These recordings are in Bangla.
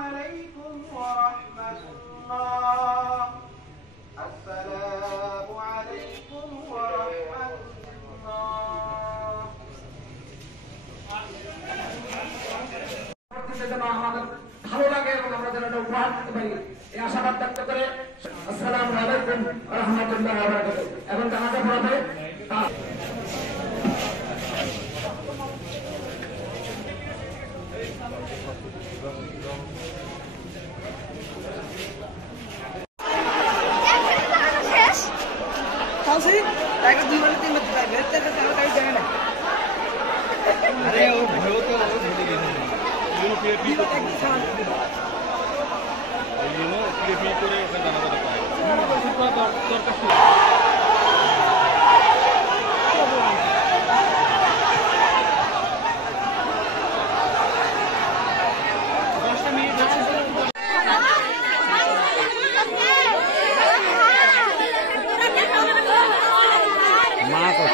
عليكم ورحمة الله السلام عليكم ورحمة الله ভালো লাগে এবং আমরা যেন উপহার দিতে পারি এই আশাবাদ ব্যক্ত করে আসসালামু আলাইকুম ওয়া রাহমাতুল্লাহি ওয়া বারাকাতুহু এবং জানাজা পড়াবে Sih, saya di mana tim kita bete ke sana kali jangan. अरे वो भयो तो भूल गए ये पीपी को ये नो पीपी को रे जाना पड़ता है सुपर दर का मां को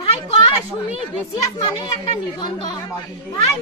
ভাই কয় শুনি বিসিএস মানে একটা নিবন্ধন ভাই